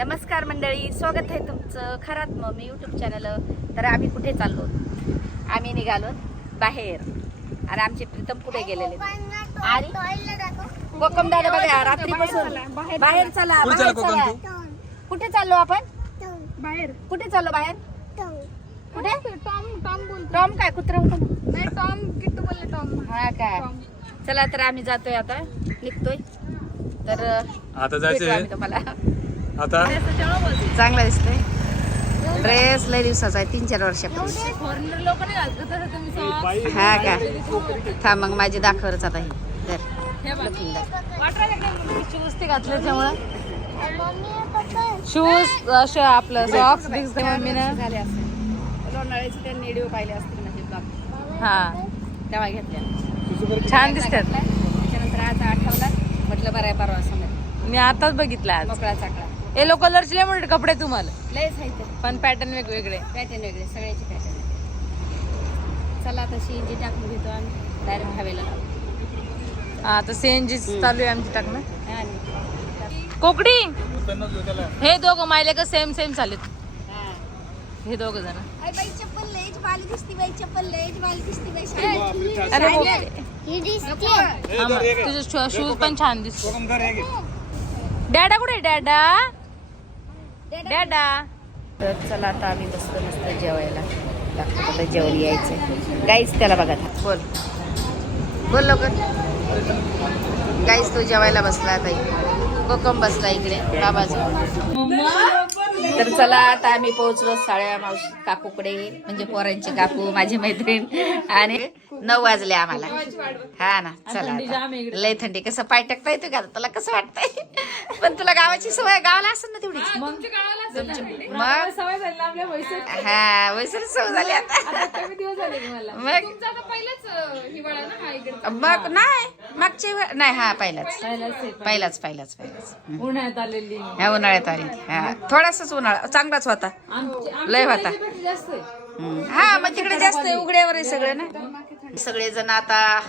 नमस्कार मंडळी, स्वागत आहे तुमचं खरात मम्मी यूट्यूब चॅनल. तर आम्ही कुठे चाललो? आम्ही निघालो बाहेर आणि आमचे प्रीतम कुठे गेलेले आणि कोकम दादा बघा रात्रीपासून बाहेर चला. कुठे चाललो आपण? बाहेर. कुठे चाललो बाहेर? कुठे? टॉम बोल. टॉम काय कुत्रा होता? नाही, टॉम किट्टू बोलले. टॉम हा काय? चला तर आम्ही जातोय, आता निघतोय. तर आता जायचंय तुम्हाला आता. चांगला दिसतोय ड्रेस. लय दिवसाचा आहे, 3-4 वर्षापूर्वी. फॉरेनर लोक नाही घालत तसं तुम्ही. हा का? थांब मग माझी दाखवच आता. ही तर शूज ते घातले त्यामुळे शूज असं आपलं सॉक्स बिक्स मम्मीनं झाले असते. लोणावळ्याचे त्यांनी व्हिडिओ पाहिले असतील म्हणजे ब्लॉग. हा तेव्हा घेतल्या, छान दिसतात. त्याच्यानंतर आता आठवला, म्हटलं बरं आहे परवा समज मी आताच बघितला आज. मोकळा चाकळा येलो कलरचे लय मोठे कपडे तुम्हाला, लयच आहे ते. पण पॅटर्न वेगवेगळे. पॅटर्न वेगळे, सगळ्याचे पॅटर्न वेगळे. चला तशी इंजी टाकून घेतो आणि डायरेक्ट हवेला लावतो. हा तर सीएनजी चालू आहे आमची टाकणं. आणि कोकडी हे दोघं मायले का सेम सेम चालेत. हा. हे दोघं जण. बाई चप्पल लयच बाली दिसती, बाई चप्पल लयच बाली दिसती बाई. अरे तुझे शूज पण छान दिसतो. डॅडा कुठे? डॅडा डॅडा. तर चला आता आम्ही बसतो मस्त जेवायला. लागतो आता जेवण यायचं. गाईच त्याला बघा. बोल बोल लवकर. गाईच तो जेवायला बसला. आता कोकम बसला इकडे बाबाजवळ. तर चला आता आम्ही पोहोचलो साळ्या मावशी काकूकडे, म्हणजे पोरांची काकू माझी मैत्रीण. आणि 9 वाजले आम्हाला. हा ना, चला आता. लय थंडी. कसं पाय टाकता येतो का तुला? कसं वाटतंय? पण तुला गावाची सवय, गावाला असेल ना तेवढीच मग. सवय झाली आपल्या वैसे. हा वैसर सवय झाली आता. कमी दिवस झाले मला. मग हिवाळा ना हा इकडे. मग नाही मागच्या नाही. हा पहिलाच. उन्हाळ्यात आलेली. ह्या उन्हाळ्यात आली. हा थोडासाच उन्हाळा चांगलाच होता, लय होता. जास्त हा मग तिकडे जास्त आहे, उघड्यावर आहे सगळं ना. सगळेजण आता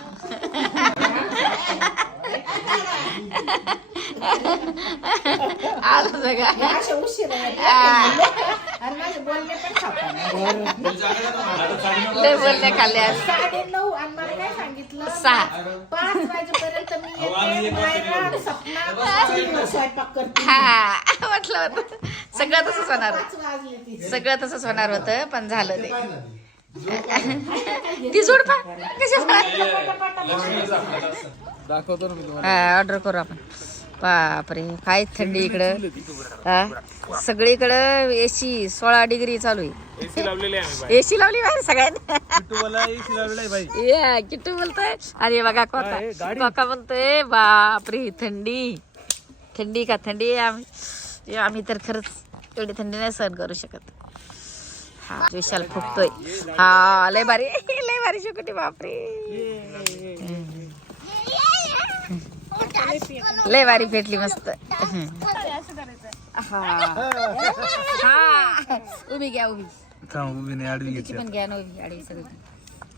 आलं सगळं. लय बोलणे खाल्ले. 9:30 आणि मला काय सांगितलं 6 5 वाजेपर्यंत मी येते. मायरा सपना स्वयंपाक करते. हा म्हटलं होतं सगळं तसंच होणार. 5 वाजले ती. सगळं तसंच होणार होतं, पण झालं ते. ती जोड पा दाखवतो ना मी तुम्हाला. हा ऑर्डर करू आपण. बापरे काय थंडी इकडं. हा सगळीकडं एसी 16 डिग्री चालू आहे. एसी लावलेली आहे एसी लावली बाहेर सगळ्यात. किट्टूला एसी लावलेला आहे बाई. या किट्टू बोलतोय. अरे बघा कोका म्हणतोय बापरे थंडी. थंडी का थंडी. आम्ही तर खरंच एवढी थंडी नाही सहन करू शकत. हा विशाल फुकतोय. हा लय भारी लय भारी शुकुटी. बापरे लय भारी पेटली मस्त. हा हा उभी घ्या, उभी. उभी नाही, आडवी तिची घेतली. पण घ्या ना, उभी आडवी सगळी.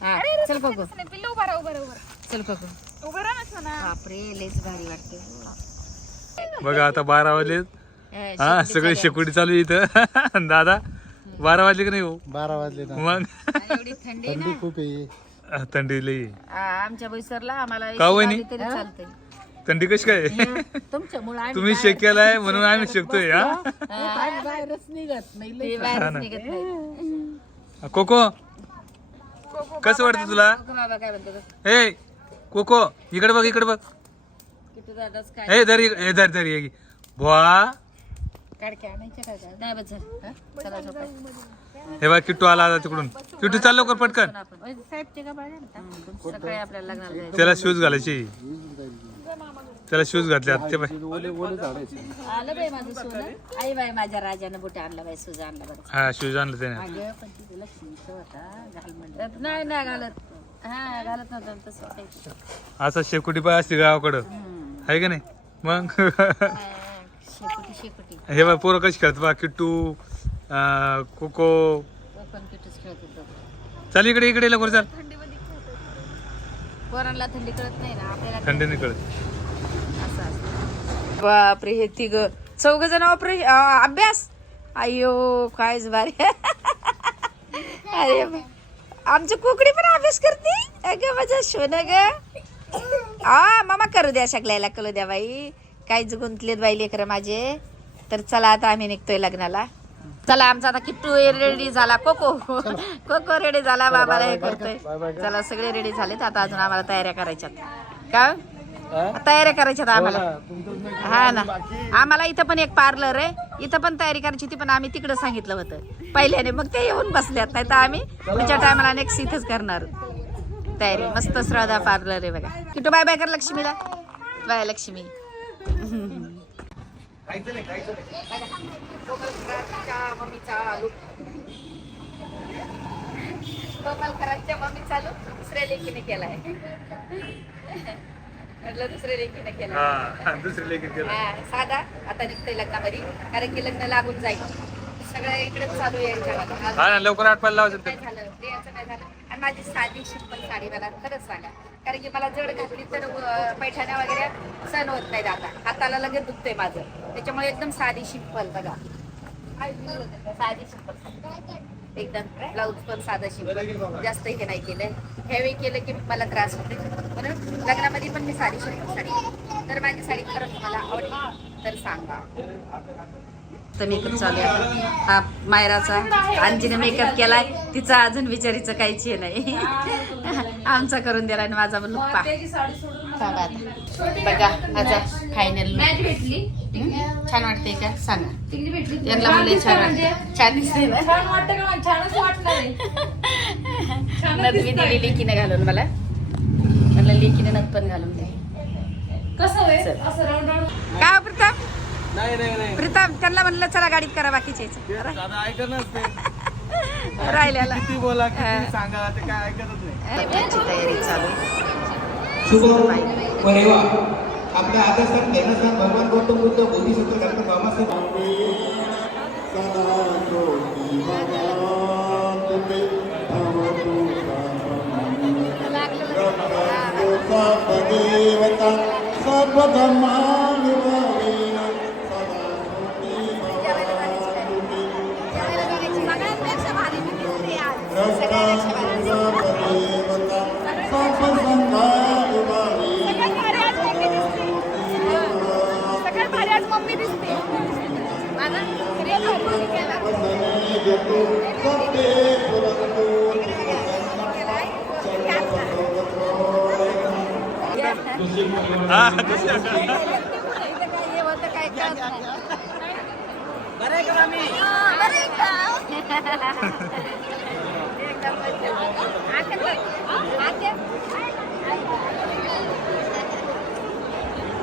हा चल बघू. चल बघू. बापरे लयच भारी वाटते. बघा आता 12 वाजले. हा सगळे शेकोटी चालू आहे इथं. दादा 12 वाजले का नाही हो? 12 वाजले ना. मग एवढी थंडी ना. खूप आहे. थंडी लई. आमच्या बोईसरला आम्हाला का वहिनी? AC लावली तरी चालतंय. थंडी कशी काय? तुमच्यामुळे तुम्ही शेक केलाय म्हणून आम्ही शेकतोय. हा बाहेरच निघत नाही. ते बाहेरच निघत नाही. कोको कसं वाटतं तुला? कोको बाबा काय म्हणतो? ए कोको इकडे बघ, इकडे बघ. किट्टू दादाच काय ए धर ये बुवा. काढके आणायच्या काय? नाही बस झालं. चला झोपायचं. हे बघ किट्टू आला आता तिकडून. किट्टू चाल लवकर पटकन. आपण साहेबचे का बाहेर सकाळी आपल्याला लग्नाला जायचं. त्याला शूज घालायचे. त्याला शूज घातले आता ते बाय. आलं बाई माझं सोनं. आई बाई माझ्या राजानं बुटे आणला बाई, सुजा आणला बरं. हा शूज आणलं त्याने. अगं पण ती तुला शिंक होता घाल म्हणलं. नाही नाही घालत. हा घालत नव्हतं तसं वाटायचं. असं शेकोटी पाय असते गावाकडं, आहे का नाही? मग शेकोटी शेकोटी. हे बघ पोरं कशी खेळत बा. किट्टू कोको. पण किटूच खेळत होतं. चाल इकडे इकडे लवकर चाल. पोरांना थंडी कळत नाही ना, आपल्याला थंडी नाही कळत. असं असतं. बापरे हे तिघ चौघ जण ऑपरेशन अभ्यास. अयो कायच भारी. अरे आमची कुकडी पण अभ्यास करते. अगं माझा शोन ग. मामा करू द्या सगळ्याला करू द्या बाई. काहीच गुंतलेत बाई लेकरं माझे. तर चला आता आम्ही निघतोय लग्नाला. चला आमचा आता किट्टू रेडी झाला. कोको रेडी झाला. बाबाला हे करतोय. चला सगळे रेडी झालेत. आता अजून आम्हाला तयाऱ्या करायच्यात. का तयाऱ्या करायच्यात आम्हाला. हा ना आम्हाला इथं पण एक पार्लर आहे. इथं पण तयारी करायची होती पण आम्ही तिकडे सांगितलं होतं पहिल्याने. मग ते येऊन बसल्यात. नाही तर आम्ही पुढच्या टायमाला नेक्स्ट इथंच करणार तयारी. मस्त श्रद्धा पार्लर आहे बघा. किट्टू बाय बाय कर लक्ष्मीला. बाय लक्ष्मी. मम्मीचा लूक दुसऱ्या लेकीने केलाय. म्हटलं दुसऱ्या लेकीने केला. दुसरी लेखी साधा आता निघतोय लग्नामध्ये. कारण की लग्न लागून जाईल. सगळ्या इकडेच चालू यायच्या. लवकर आठवायला लावायचं. काय झालं द्यायचं नाही झालं. आणि माझी साधी सिंपल साडी मला खरंच सांगा. कारण की मला जड घातली तर पैठण्या वगैरे सण होत नाहीत. आता हाताला लगेच दुखतंय माझं. त्याच्यामुळे एकदम साधी सिंपल बघा. साधी सिंपल एकदम. ब्लाऊज पण साधा सिंपल. जास्त हे नाही केलं. हेवी केलं की मला त्रास होते. म्हणून लग्नामध्ये पण मी साडी सिंपल साडी. तर माझी साडी खरंच तुम्हाला आवडली तर सांगा. तर मेकअप चालू आहे. हा मायराचा. अंजीने मेकअप केलाय. तिचा अजून विचारीचं काहीच हे नाही. आमचा करून दिला आणि माझा लुक पा. बघा माझा फायनल लुक. छान वाटतंय का सांगा. यांना म्हणले छान वाटतं. छान दिसतंय ना. नथ मी दिली लेकीने घालून. मला म्हणलं लेकीने नथ पण घालून दे. काय प्रताप. प्रीतम त्यांना म्हणलं चला गाडीत करा बाकीचे राहिल्याला. तयारी चालू. आपल्या आदर्शात प्रेरणास्थान भगवान गौतम बुद्ध बोधिसत्व डॉक्टर बाबासाहेब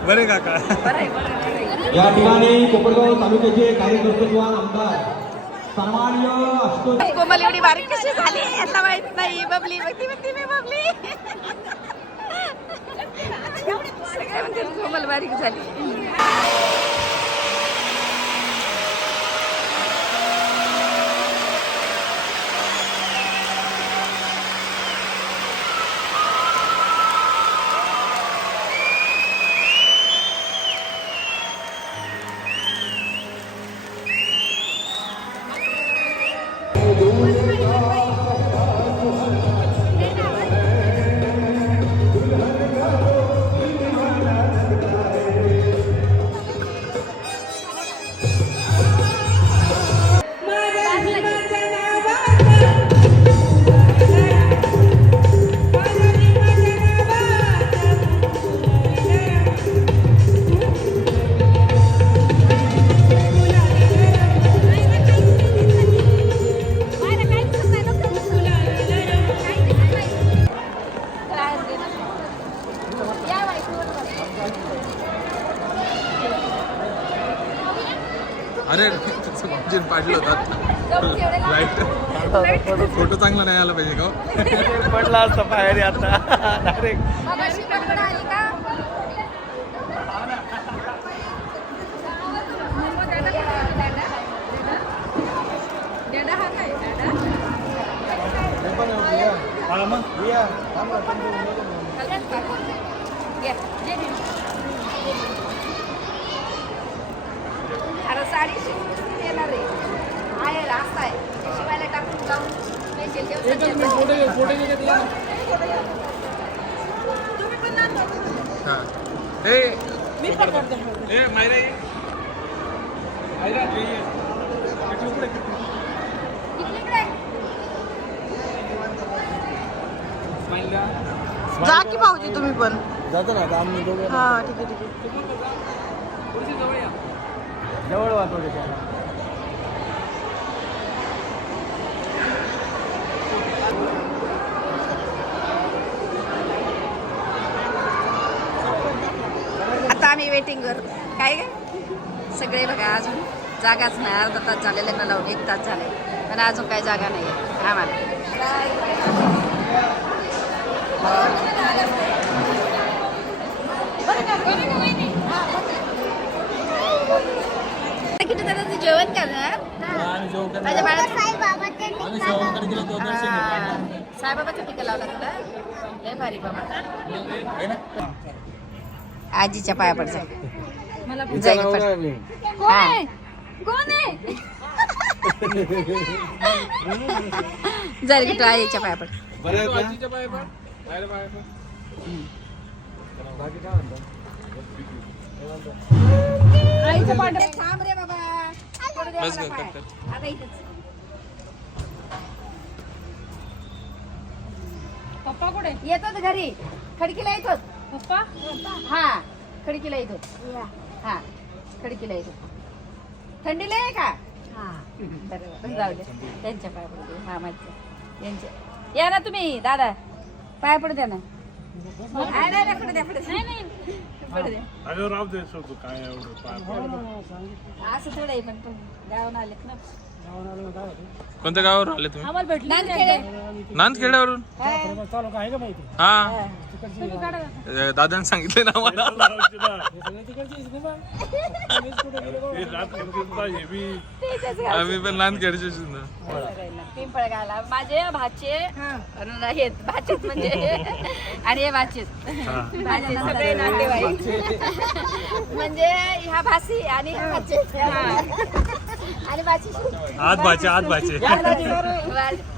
बरे काका. या ठिकाणी कोपरगाव तालुक्याचे कार्यकर्ते किंवा आमदार सन्माननीय आशुतोष कोमल एवढी बारीक कशी झाली यांना माहित नाही. बबली बघती मी बबली. सगळे म्हणते कोमल बारीक झाली. अरे पाडलं होता लाईट. फोटो चांगला नाही आला पाहिजे का. पडला असता बाहेर आता डायरेक्ट. हा. मी पण करते. जा की भाऊजी तुम्ही पण जातो ना आम्ही दोघं हा ठीक आहे जवळ वाटतो आता आम्ही वेटिंग कर काय ग सगळे बघा अजून जागाच नाही अर्धा तास झाले लग्न लावून 1 तास झाले पण अजून काही जागा नाही आम्हाला किती जणांचं जेवण करणार माझ्या साईबाबाचा टिका लावला तुला लय भारी बाबा आजीच्या पाया पड जा जर की तू आजीच्या पाया पड आईच्या पाया थांब रे बाबा आता इथेच पप्पा कुठे येतोच घरी खडकीला येतोच पप्पा हा खडकीला येतो हा खडकीला येतो थंडीला आहे का बरोबर जाऊ दे त्यांच्या पाया पडू दे मामाच्या यांच्या या ना तुम्ही दादा पाया पडू द्या ना नाही पडू द्या पडू द्या असं थोडं आहे पण गावून आलेत ना कोणत्या गावावर आले तुम्ही आम्हाला भेटलं नांदखेडे नांदखेड्यावरून हा दादाने सांगितले ना मला आम्ही पण नांदखेडचे पिंपळगावला माझे भाचे आहेत भाचेत म्हणजे आणि हे भाचेत भाचे सगळे नातेवाईक म्हणजे ह्या भासी आणि ह्या भाचे आणि भाची आज भाचे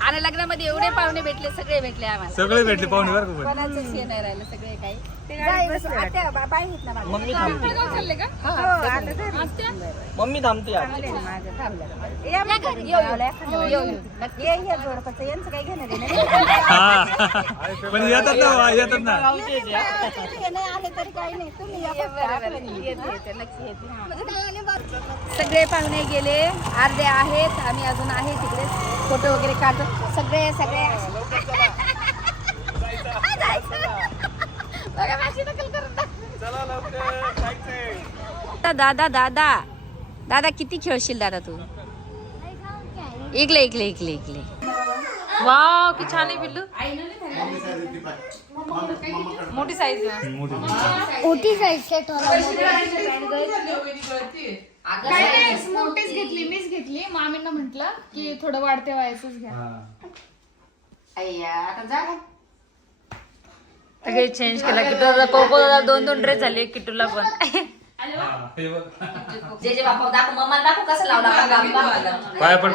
आणि लग्नामध्ये एवढे पाहुणे भेटले सगळे भेटले आम्हाला सगळे भेटले पाहुणे बरं का कोणाचंच हे नाही राहिलं सगळे काही मम्मी थांबते यांचं काही घेणं देणं हा पण येतात ना आले तरी काही नाही तुम्ही नक्की येते सगळे पाहुणे गेले अर्धे आहेत आम्ही अजून आहे तिकडे फोटो वगैरे काढतो सगळे बघा माझी नकल करत दादा किती खेळशील दादा तू इकले वाव की छान आहे पिल्लू मोठी साईज मोठी साईज सेट मोठीच घेतली मीच घेतली मामींना म्हंटल की थोडं वाढते वयाचंच घ्या आता जा सगळे चेंज केला किटूला कोकोला 2 ड्रेस झाले किटूला पण जे बापा दाखव मम्मा दाखव कसं लावला पाया पड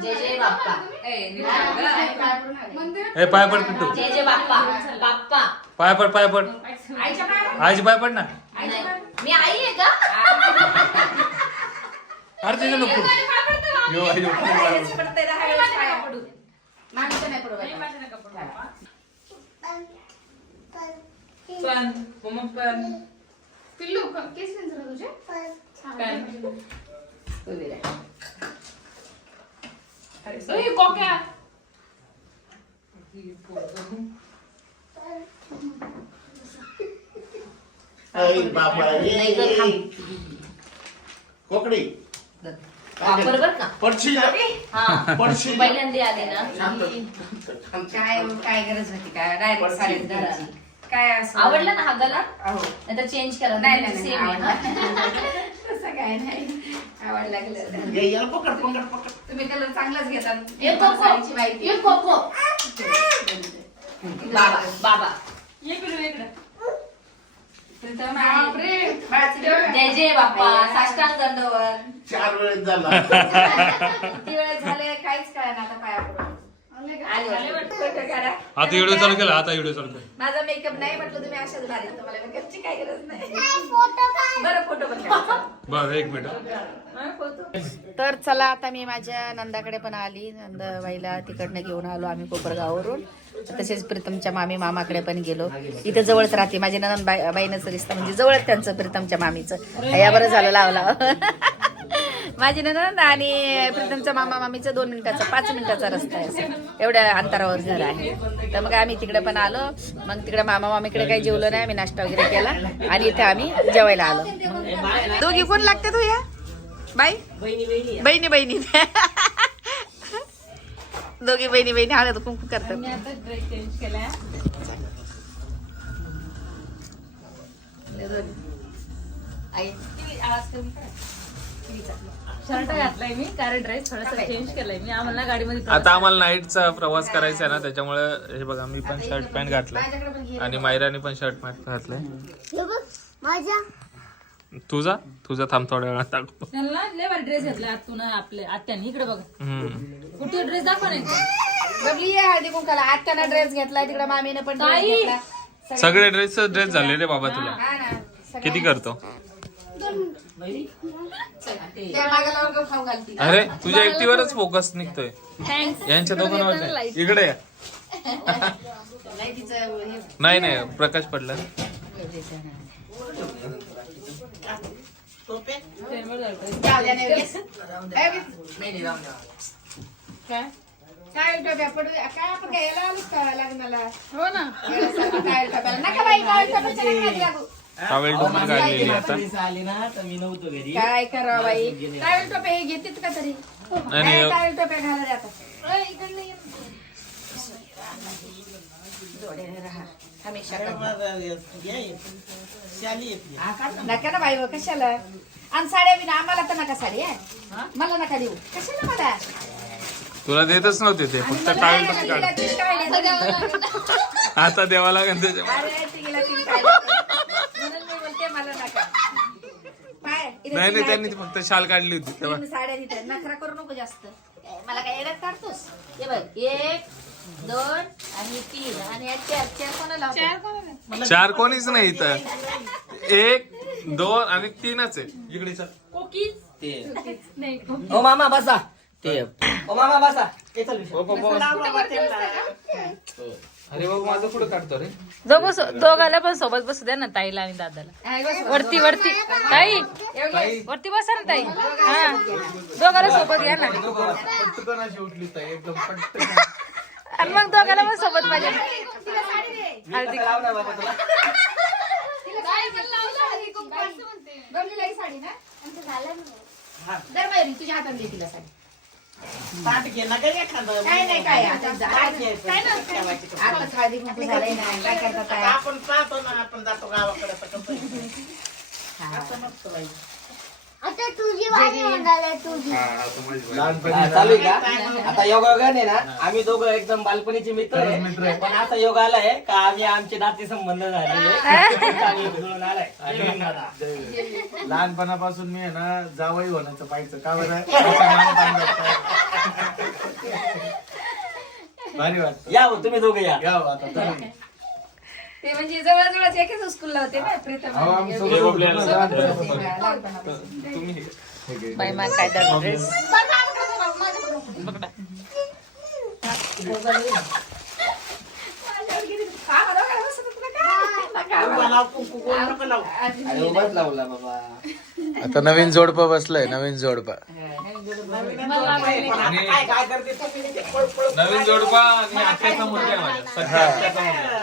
जे बाप्पा ए पाया पड किट्टू जे बाप्पा पाया पड आईची पाया पड ना मी आई आहे का अरे तिथे नको नाही पडू पिल्लू केस पेन्सिल तुझे कोक्या कोकडी बरोबर का पडशी पहिल्यांदा आले ना काय गरज होती काय डायरेक्ट साडीच घालायची काय असं आवडला ना हा गला आता चेंज करा नाही सेम आहे तसं काय नाही आवडला कलर तुम्ही कलर चांगलाच घेता साडीची माहिती बाबा ये पिलू इकडे जय जय बाप्पा साष्टांग दंडवत 4 वेळेस झाला किती वेळेस झाले फोटो काढा. आता व्हिडिओ चालू केला, आता व्हिडिओ चालू केला. माझा मेकअप नाही म्हटलं तुम्ही अशाच भारी, तुम्हाला मेकअपची काही गरज नाही. फोटो काढ. बरं फोटो पण काढा. बरं एक मिनिट. तर चला आता मी माझ्या नंदाकडे पण आली. नंदाबाईला तिकडनं घेऊन आलो आम्ही कोपरगाववरून. तसेच प्रीतमच्या मामी मामाकडे पण गेलो. इथं जवळच राहते माझी नंद बाईनंच रिश्ता, म्हणजे जवळच त्यांचं प्रीतमच्या मामीचं. या बरं झालं लावला. माझी ननंद आणि प्रीतमच्या मामा मामीचं 2 मिनिटाचा 5 मिनिटाचा रस्ता आहे, असं एवढ्या अंतरावर घर आहे. तर मग आम्ही तिकडे पण आलो. मग तिकडे मामा मामीकडे काही जेवलो नाही, आम्ही नाश्ता वगैरे केला आणि इथे आम्ही जेवायला आलो. दोघी कोण लागते तू या बाई? बहिणी बहिणी दोघी बहिणी हळद कुंकू करतात. ड्रेस चेंज केलाय. शर्ट घातलाय मी, कारण ड्रेस थोडासा चेंज केलाय मी. आम्हाला गाडीमध्ये आता आम्हाला नाईटचा प्रवास करायचा आहे ना, त्याच्यामुळे हे बघा मी पण शर्ट पॅन्ट घातलाय आणि मायराने पण शर्ट पॅन्ट घातलाय. हे बघ, माझ्या तुझा थांब थोड्या वेळात दाखव. त्यांना लय भारी ड्रेस घेतला आतून आपल्या आत्याने. इकडे बघा कुठे ड्रेस दाखवा नाही. बबली आहे हळदी कुंकाला. आत्यानं ड्रेस घेतलाय, तिकडे मामीने पण ड्रेस घेतला. सगळे ड्रेस झाले रे बाबा तुला. हा ना, किती करतो? त्या मागे लावून गहू खाऊ घालती. अरे तुझ्या एकटीवरच फोकस निघतोय, थँक्स. यांच्या दोघांवर नाही. इकडे या. नाही तिचं हे नाही प्रकाश पडला. जाऊ द्या, नाही वेगळं. काय टोप्या पडू द्या. काय आपण काय याला आलोच का लग्नाला? हो ना. काय टोप्याला नका बाई, काय टोप्याच्या नका नादी लागू. टावेल टोपी काढलेली आता. आली ना तर मी नव्हतो घरी. काय करावं बाई, टावेल टोप्या हे घेतात का तरी? नाही टावेल टोप्या घाला जातात. हमेशा नका ना बाई व, कशाला? आणि साड्या बिना आम्हाला तर नका साडी आहे, मला नका देऊ. कशाला मला? तुला देतच नव्हते ते, फक्त टावेल टोपी काढ. आता द्यावा लागेल त्याच्या. अरे तिला 3 काढल्या. म्हणून मी बोलते मला नका. पाय इथे नाही 3 त्यांनी फक्त शाल काढली होती तेव्हा. 3 साड्या तिथे. नखरा करू नको जास्त. मला काय येड्यात काढतोस? हे बघ, 1 2 आणि 3 आणि 4 कोणाला लावतो? 4 कोणीच नाही इथं. 1 2 आणि 3च आहे. इकडे चल. ओ मामा बसा. ओ मामा बसा. ते चल. अरे बाबा माझं पुढे काढतो रे. दोघाला पण सोबत बसू द्या ना, ताईला आणि दादाला. वरती ताई वरती बसा ना ताई. हा दोघाला सोबत घ्या ना. पटकन अशी उठली ताई, एकदम पटकन. आणि मग दोघाला पण सोबत माझ्या. लाव ना बाबा तुला. बबलीलाही साडी ना? दर बाई, तुझ्या हातात दे तिला साडी. ताट घे ना काय एखादं. काय नाही काय आता ताट घ्यायचं. काय ना आता हळदी कुंकू झालंय ना, काय करतात काय? आपण पाहतो ना, आपण जातो गावाकडे तर कसं आहे. असं नसतं बाई. आता तुझी वारी म्हणाले तुझी. चालू आहे का? आता योगायोगाने ना आम्ही दोघं एकदम बालपणीचे मित्र आहे. पण आता योग आलाय का आम्ही आमचे नाते संबंध झालेले. चांगले जुळून आलाय. लहानपणापासून मी आहे ना जावई होण्याचं पाहिजे का बरं. भारी वाटत. या हो, तुम्ही दोघं या. या हो, आता चला. ते म्हणजे जवळजवळच एकाच स्कूलला होते ना प्रीतम. अहो, आम्ही हे सोबत बबलीला लहानपणापासून. तुम्ही बाई मा काय ड्रेस. अरे उभाच लावला बाबा. आता नवीन जोडपं बसलंय. नवीन जोडपा काय करते नवीन जोडपा आणि आत्याचा मुलगा आहे माझ्या. सध्या आत्याचा मुलगा.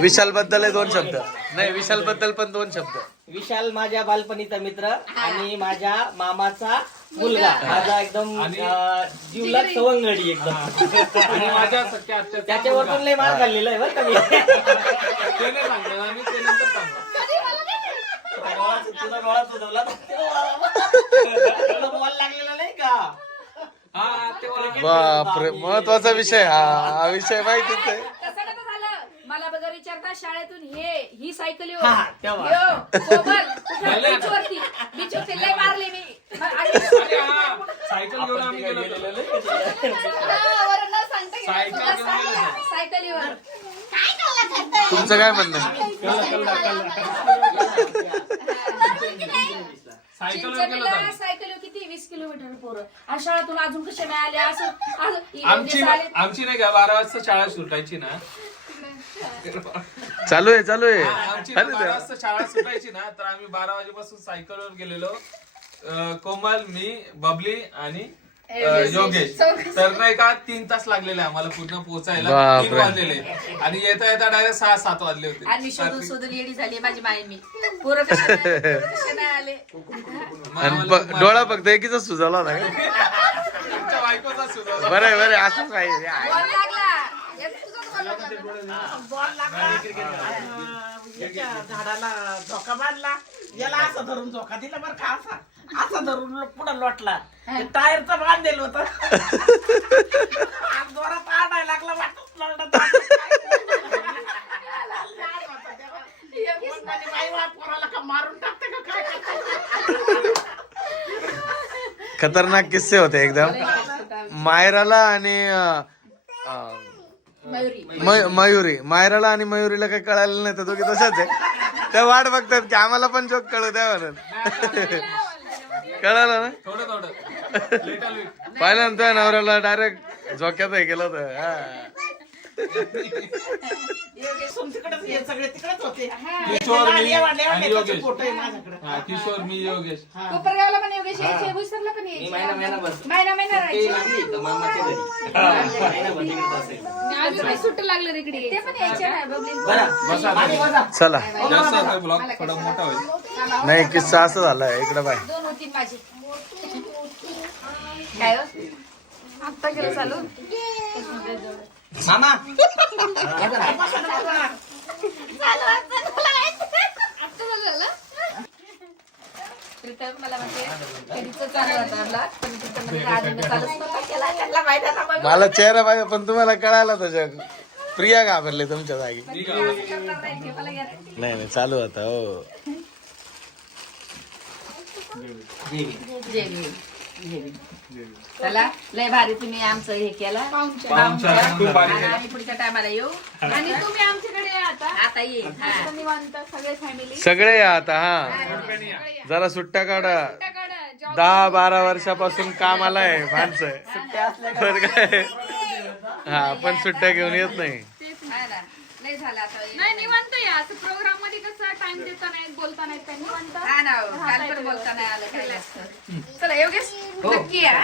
विशाल बद्दल 2 शब्द. नाही विशाल बद्दल पण 2 शब्द. विशाल माझ्या बालपणीचा मित्र आणि माझ्या मामाचा मुलगा. माझा एकदम जीवला सवंगडी एकदम. आणि माझ्या सख्या आत्याचा त्याच्यावरतून लय मार खाल्लेला आहे बरं का मी. ते नाही सांगणार आम्ही, ते नंतर सांगू. तुझा डोळा तुझवला. तुला बॉल लागलेला नाही का? बापरे, महत्वाचा विषय हा विषय माहितीच आहे. कसं कसं झालं? मला बघा विचारता शाळेतून ही सायकल हा, तेव्हा. बीचवरती लय मारले मी अरे हा, सायकल घेऊन आम्ही गेलो होतो. सायकलीवर तुमचं काय म्हणणं आहे? सायकलवर गेलो होतो आम्ही. सायकलीवर किती 20 किलोमीटर पोरं आणि शाळेतून अजून कसे मिळाले असं आमची नाही का 12 वाजता शाळा सुटायची ना. चालू आहे आमची 12 वाजता शाळा सुटायची ना, तर आम्ही 12 वाजेपासून सायकलवर गेलेलो. कोमल, मी, बबली आणि योगेश. तर नाही का 3 तास लागलेले आम्हाला पूर्ण पोहोचायला. 3 बापरे. वाजलेले आणि येता येता डायरेक्ट 6-7 वाजले होते. आणि शोधून येडी झाली माझी माय मी पोरं कशा नाही आले. आणि डोळा फक्त एकीचा सुजावला होता का? तुमच्या बायकोचा सुद्धा. बरं आहे असं काय बॉल लागला याचा तुझाच बॉल लागला. बॉल लागला याच्या झाडाला झोका बांधला, याला असं धरून झोका दिला बरं का, असा धरून पुढे लोटला. टायरचं बांधेल होत जोरात आणायला लागला वाटत पोराला का मारून टाकते का काय. खतरनाक किस्से होते एकदम. मायराला आणि मयुरी, मायराला आणि मयुरीला काही कळालं नाही, तर दोघी तशाच आहे. त्या वाट बघतात की आम्हाला पण जोक कळू द्या म्हणून. कळालं ना? थोडं लिटल बिट. पाहिल्यानंतर नवऱ्याला डायरेक्ट झोक्यात हे केलं होतं. तुमच्याकडेच हे सगळे तिकडेच होते. किशोर, मी आणि योगेश. फोटो आहे माझ्याकडे. हा, किशोर, मी, योगेश. कोपरगावला पण योगेश यायचे, भुईसरला पण मी यायचे. महिना महिना ते लागली तर मामाच्या घरी. महिनाभर तिकडे असेल. सुट्ट लागलं इकडे. ते पण यायचे ना बबली. बसा. चला, जास्त आता ब्लॉग थोडा मोठा होईल. नाही किस्सा असं झालाय इकडे बाय. 2 होती माझी. काय हो? आत्ता केलं चालू. मामा प्रीतम मला म्हणते कधीच चालू होता आपला, पण प्रीतम म्हणजे राजूने चालूच नव्हता केला. त्यांना माहित आहे ना मग. मला चेहरा पाहिजे पण तुम्हाला कळालं त्याच्या. प्रिया घाबरले तुमच्या जागी. करणार नाही ते, मला गॅरंटी. नाही चालू होता. हो चला लय भारी तुम्ही आमचं हे केलं. पाहुणचार खूप भारी आणि केला. आम्ही पुढच्या टायमाला येऊ. आणि तुम्ही आमच्याकडे या आता आता ये. हा. निवांत सगळे फॅमिली सगळे या आता. हा जरा सुट्ट्या काढा. 10-12 वर्षापासून कामाला आहे माणसं. बरं काय? हा पण सुट्ट्या घेऊन येत नाही. हा ना. लय झालं आता. नाही निवांत या. असं प्रोग्राम मध्ये कसं टाइम देता नाही, बोलता नाही, त्या निवांत. हा ना हो. काल पण बोलता नाही आलं काही जास्त. चला योगेश नक्की या.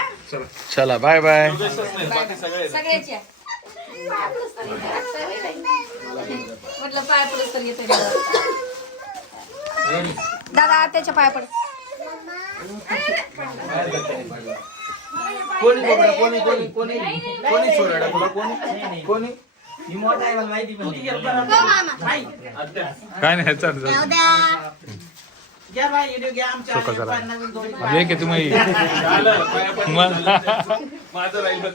चला बाय बाय. योगेशच नाही, बाकी सगळे. सगळ्याच्या पाय पडूस तर येते. म्हटलं पाय पडूस तर येते. दादा त्याच्या पाय पड. कोणी सोडा तुला कोणी ही मोठा आहे मला माहिती पण नाही. काय नाही चालू घ्या बाई व्हिडिओ घ्या आमच्या नवीन जोडी. एक आहे तुम्ही. माझं राहिलं.